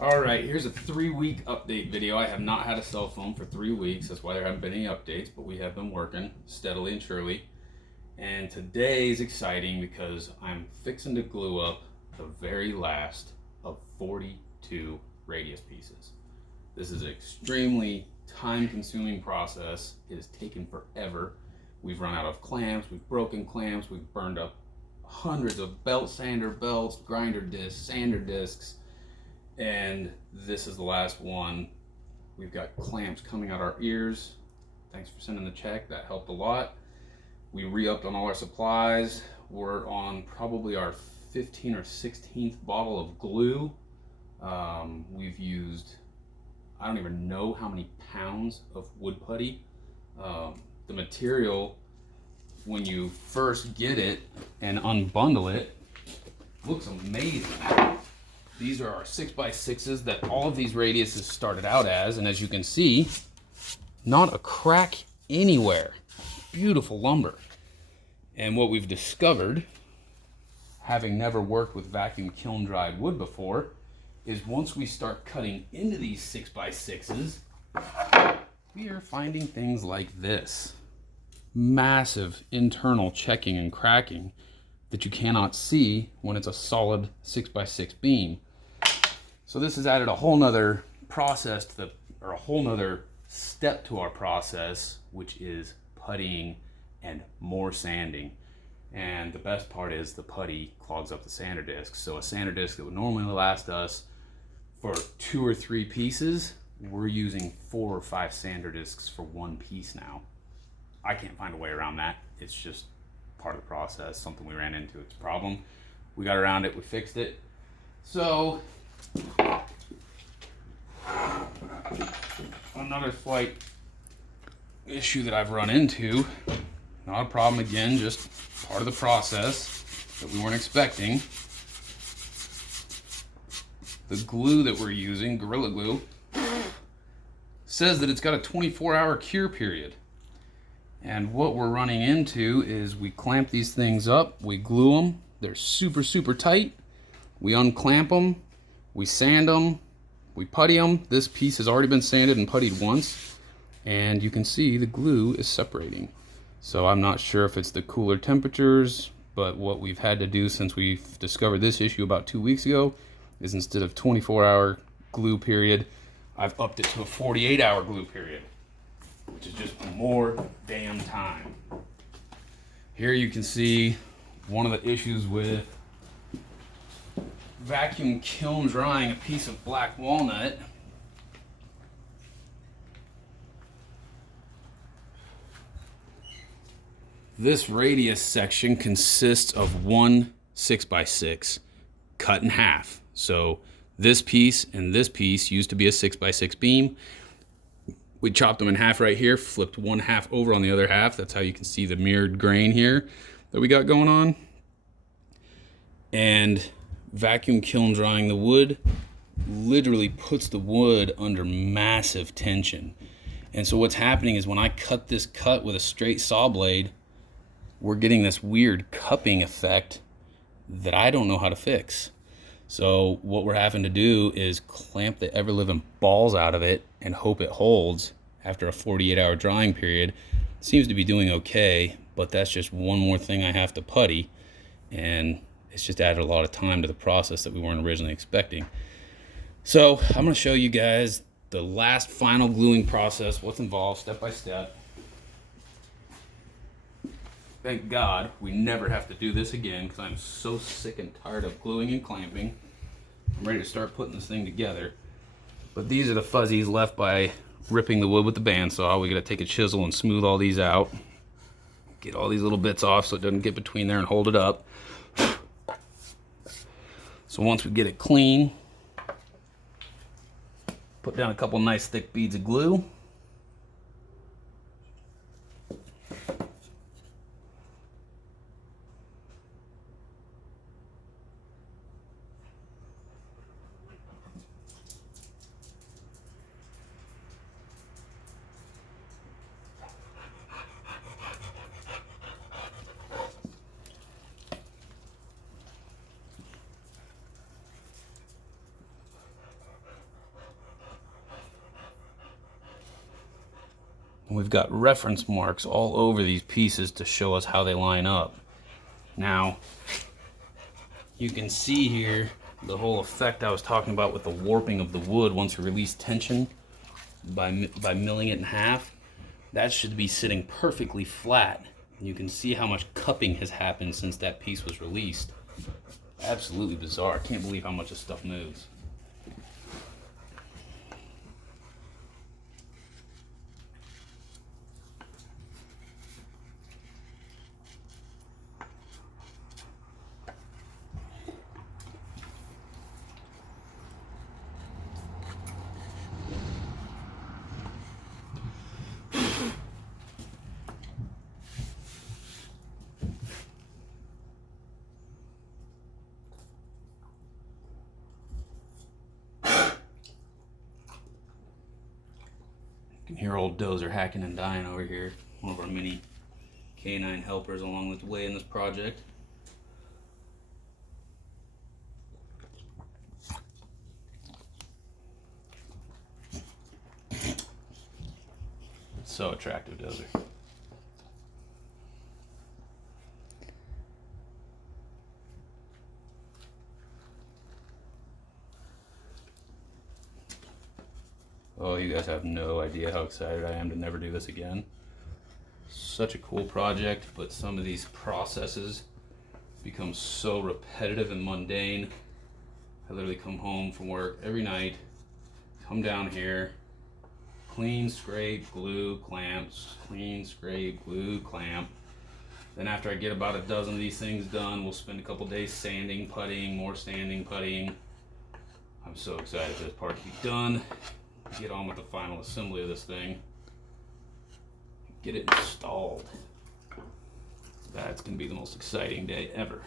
All right, here's a 3-week update video. I have not had a cell phone for 3 weeks. That's why there haven't been any updates, but we have been working steadily and surely. And today is exciting because I'm fixing to glue up the very last of 42 radius pieces. This is an extremely time-consuming process. It has taken forever. We've run out of clamps, we've broken clamps, we've burned up hundreds of belt sander belts, grinder discs, sander discs, and this is the last one. We've got clamps coming out our ears. Thanks for sending the check, that helped a lot. We re-upped on all our supplies. We're on probably our 15th or 16th bottle of glue. We've used, I don't even know how many pounds of wood putty. The material, when you first get it and unbundle it, looks amazing. These are our 6x6s that all of these radiuses started out as, and as you can see, not a crack anywhere. Beautiful lumber. And what we've discovered, having never worked with vacuum kiln dried wood before, is once we start cutting into these 6x6s, we are finding things like this. Massive internal checking and cracking that you cannot see when it's a solid 6x6 beam. So this has added a whole nother process to or a whole nother step to our process, which is puttying and more sanding. And the best part is the putty clogs up the sander disc. So a sander disc that would normally last us for 2 or 3 pieces, we're using 4 or 5 sander discs for 1 piece now. I can't find a way around that. It's just part of the process, something we ran into. It's a problem. We got around it, we fixed it. So, another slight issue that I've run into, not a problem again, just part of the process that we weren't expecting. The glue that we're using, Gorilla Glue, says that it's got a 24-hour cure period. And what we're running into is we clamp these things up, we glue them, they're super, super tight. We unclamp them, we sand them, we putty them. This piece has already been sanded and puttied once, and you can see the glue is separating. So I'm not sure if it's the cooler temperatures, but what we've had to do since we've discovered this issue about 2 weeks ago is instead of 24-hour glue period, I've upped it to a 48-hour glue period, which is just more damn time. Here you can see one of the issues with vacuum kiln drying a piece of black walnut. This radius section consists of one 6x6 cut in half. So this piece and this piece used to be a 6x6 beam. We chopped them in half right here, flipped one half over on the other half. That's how you can see the mirrored grain here that we got going on. And vacuum kiln drying the wood literally puts the wood under massive tension. And so what's happening is when I cut this cut with a straight saw blade, we're getting this weird cupping effect that I don't know how to fix. So what we're having to do is clamp the ever-living balls out of it and hope it holds after a 48-hour drying period. It seems to be doing okay, but that's just one more thing I have to putty, and it's just added a lot of time to the process that we weren't originally expecting. So I'm going to show you guys the last final gluing process, what's involved step by step. Thank God we never have to do this again because I'm so sick and tired of gluing and clamping. I'm ready to start putting this thing together. But these are the fuzzies left by ripping the wood with the bandsaw. We got to take a chisel and smooth all these out. Get all these little bits off so it doesn't get between there and hold it up. So once we get it clean, put down a couple nice thick beads of glue. We've got reference marks all over these pieces to show us how they line up. Now, you can see here the whole effect I was talking about with the warping of the wood once you release tension by milling it in half. That should be sitting perfectly flat. You can see how much cupping has happened since that piece was released. Absolutely bizarre. I can't believe how much this stuff moves. You can hear old Dozer hacking and dying over here. One of our many canine helpers along the way in this project. So attractive, Dozer. Oh, you guys have no idea how excited I am to never do this again. Such a cool project, but some of these processes become so repetitive and mundane. I literally come home from work every night, come down here, clean, scrape, glue, clamps, clean, scrape, glue, clamp. Then after I get about a dozen of these things done, we'll spend a couple days sanding, puttying, more sanding, puttying. I'm so excited for this part to be done. Get on with the final assembly of this thing. Get it installed. That's gonna be the most exciting day ever.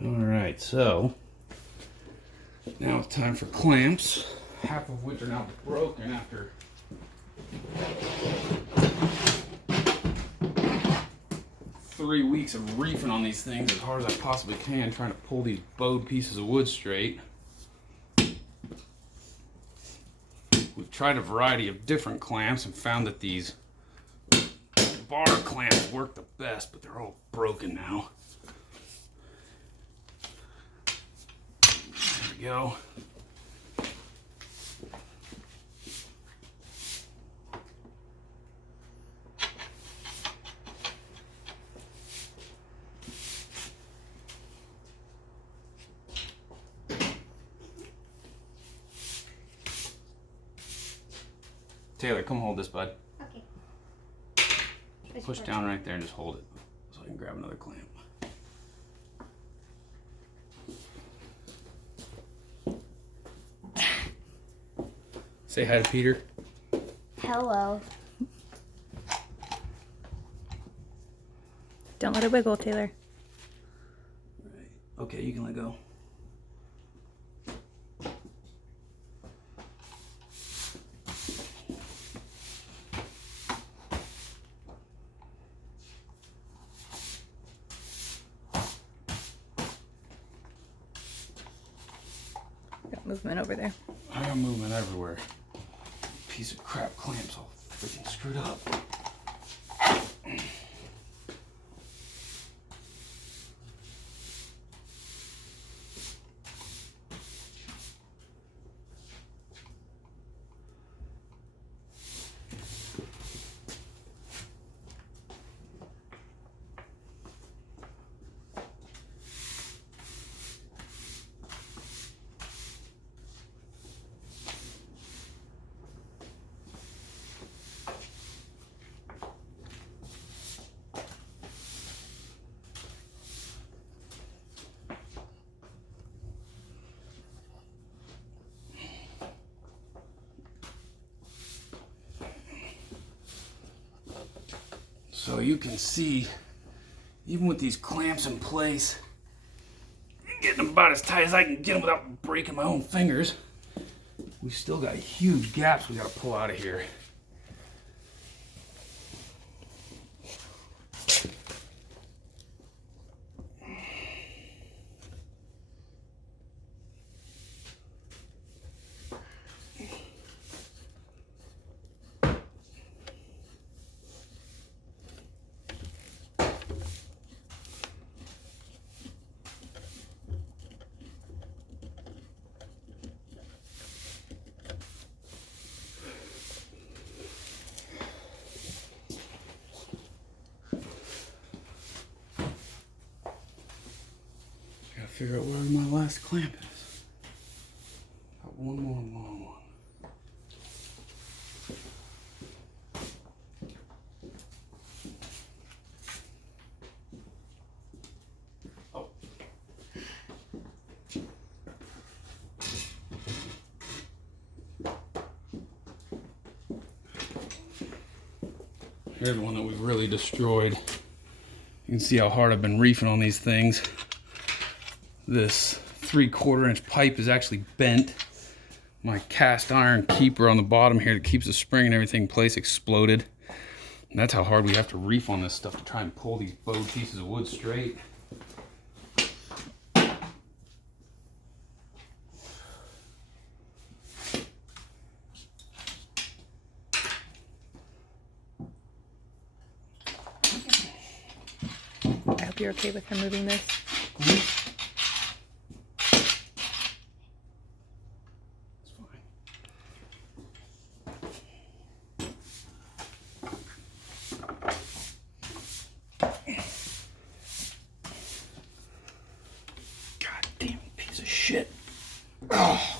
Alright, so now it's time for clamps, half of which are now broken after three weeks of reefing on these things as hard as I possibly can, trying to pull these bowed pieces of wood straight. We've tried a variety of different clamps and found that these bar clamps work the best, but they're all broken now. There we go. Taylor, come hold this, bud. Okay. Push down right there and just hold it so I can grab another clamp. Say hi to Peter. Hello. Don't let it wiggle, Taylor. Right. Okay, you can let go. Got movement over there. I got movement everywhere. Piece of crap clamps all freaking screwed up. So you can see, even with these clamps in place, getting them about as tight as I can get them without breaking my own fingers, we still got huge gaps we got to pull out of here. Gotta figure out where my last clamp is. Got one more long one. Oh. Here's one that we've really destroyed. You can see how hard I've been reefing on these things. This 3/4 inch pipe is actually bent. My cast iron keeper on the bottom here that keeps the spring and everything in place exploded. And that's how hard we have to reef on this stuff to try and pull these bowed pieces of wood straight. I hope you're okay with removing this. Goddamn piece of shit. Oh.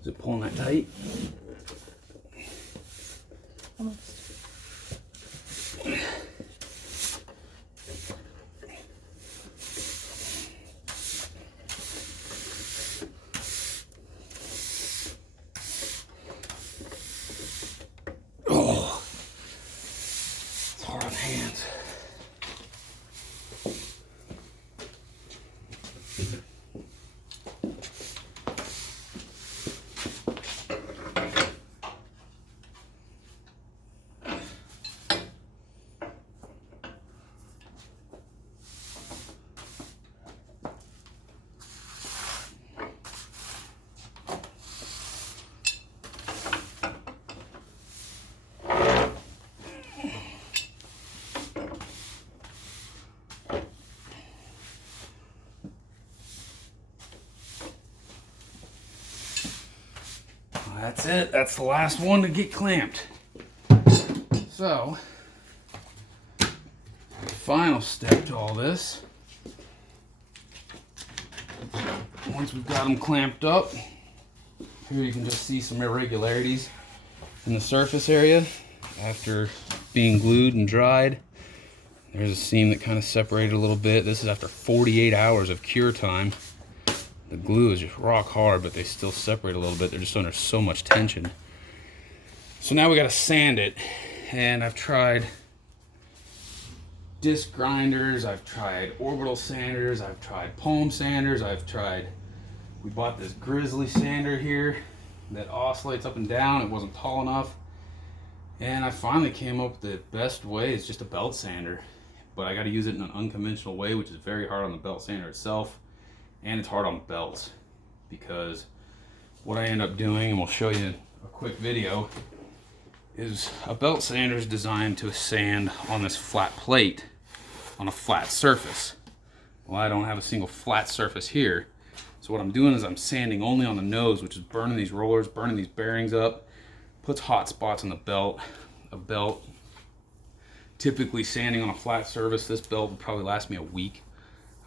Is it pulling that tight? Almost. Oh, it's hard on hands. That's it. That's the last one to get clamped. So, final step to all this. Once we've got them clamped up, here you can just see some irregularities in the surface area after being glued and dried. There's a seam that kind of separated a little bit. This is after 48 hours of cure time. The glue is just rock hard, but they still separate a little bit. They're just under so much tension. So now we gotta sand it. And I've tried disc grinders, I've tried orbital sanders, I've tried palm sanders, we bought this grizzly sander here that oscillates up and down. It wasn't tall enough. And I finally came up with the best way. It's just a belt sander. But I gotta use it in an unconventional way, which is very hard on the belt sander itself. And it's hard on belts, because what I end up doing, and we'll show you a quick video, is a belt sander is designed to sand on this flat plate on a flat surface. Well, I don't have a single flat surface here, so So what I'm doing is I'm sanding only on the nose, which is burning these rollers, burning these bearings up, puts hot spots on the belt. A belt, typically sanding on a flat surface, this belt would probably last me a week.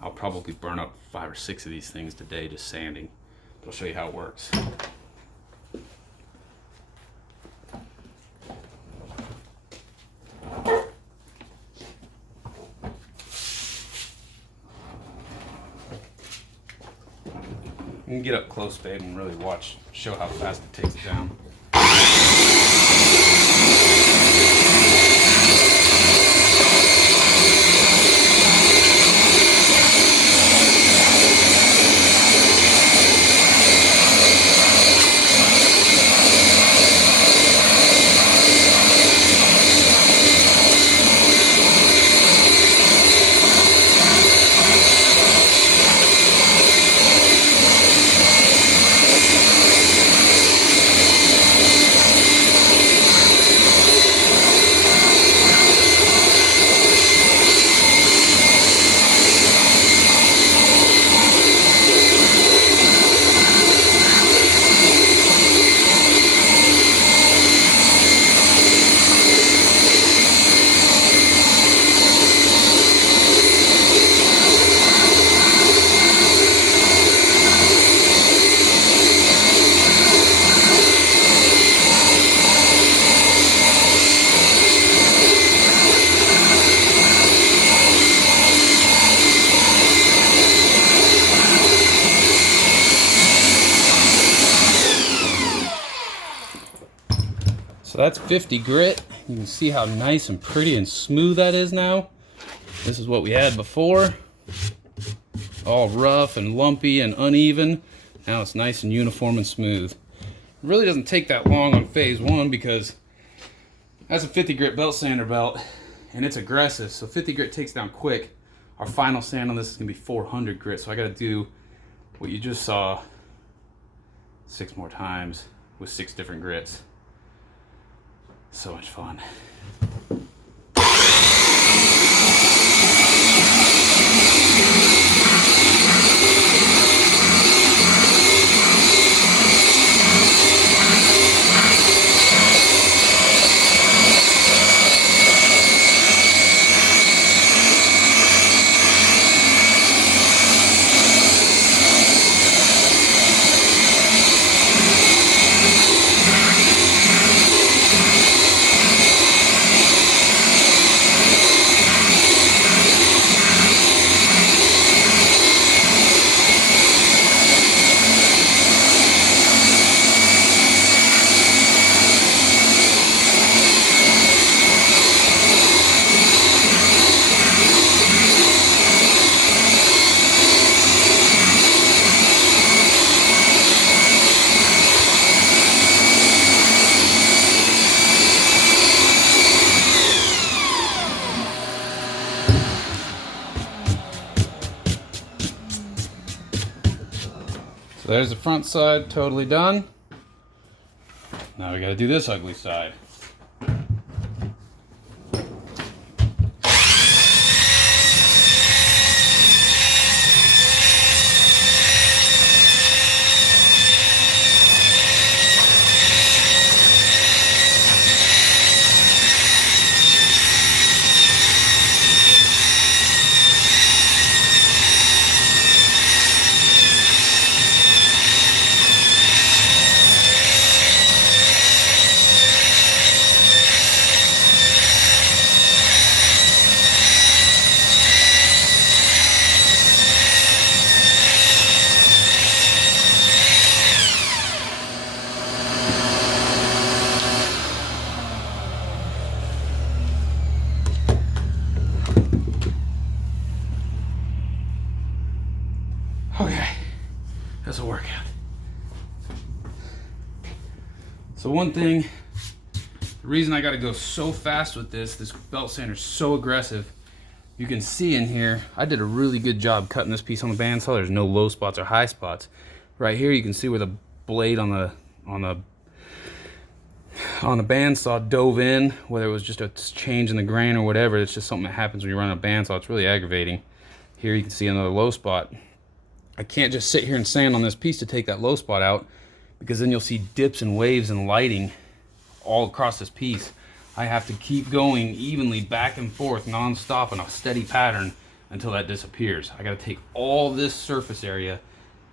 I'll probably burn up 5 or 6 of these things today just sanding. But I'll show you how it works. You can get up close, babe, and really show how fast it takes it down. So that's 50 grit. You can see how nice and pretty and smooth that is now. This is what we had before. All rough and lumpy and uneven. Now it's nice and uniform and smooth. It really doesn't take that long on phase 1 because that's a 50 grit belt sander belt and it's aggressive. So 50 grit takes down quick. Our final sand on this is gonna be 400 grit. So I gotta do what you just saw 6 more times with 6 different grits. So much fun. So there's the front side, totally done. Now we gotta do this ugly side. Okay, this will work out. So one thing, the reason I gotta go so fast with this belt sander is so aggressive. You can see in here, I did a really good job cutting this piece on the bandsaw. There's no low spots or high spots. Right here you can see where the blade on the bandsaw dove in, whether it was just a change in the grain or whatever. It's just something that happens when you run a bandsaw. It's really aggravating. Here you can see another low spot. I can't just sit here and sand on this piece to take that low spot out, because then you'll see dips and waves and lighting all across this piece. I have to keep going evenly back and forth non-stop in a steady pattern until that disappears. I got to take all this surface area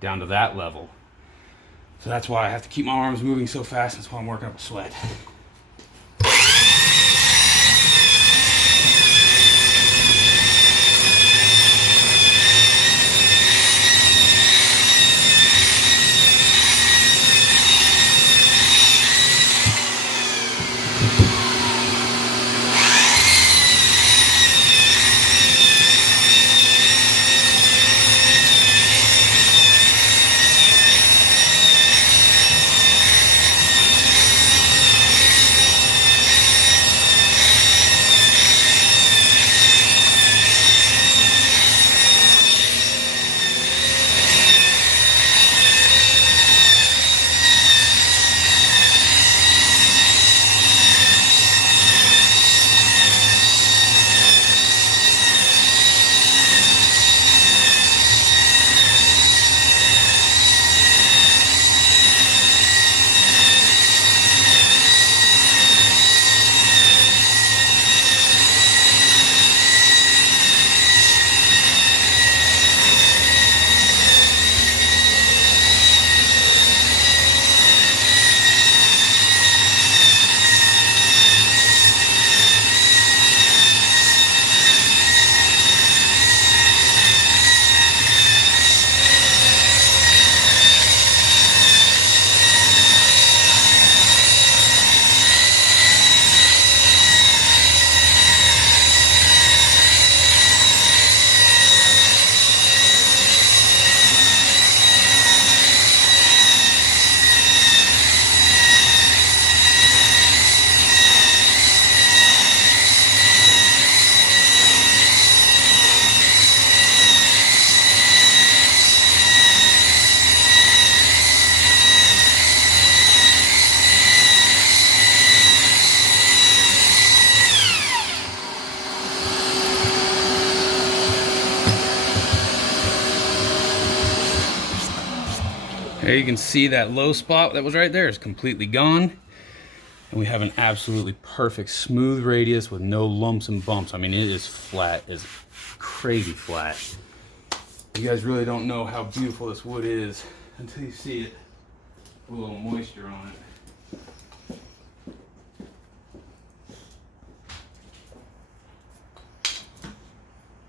down to that level. So that's why I have to keep my arms moving so fast. That's why I'm working up a sweat. There you can see that low spot that was right there is completely gone. And we have an absolutely perfect smooth radius with no lumps and bumps. I mean, it is flat, it's crazy flat. You guys really don't know how beautiful this wood is until you see it with a little moisture on it.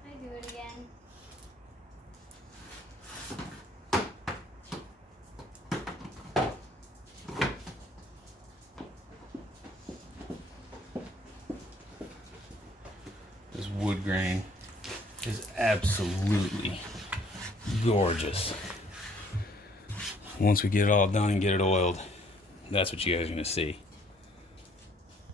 I do it again. This wood grain is absolutely gorgeous. Once we get it all done and get it oiled, that's what you guys are gonna see.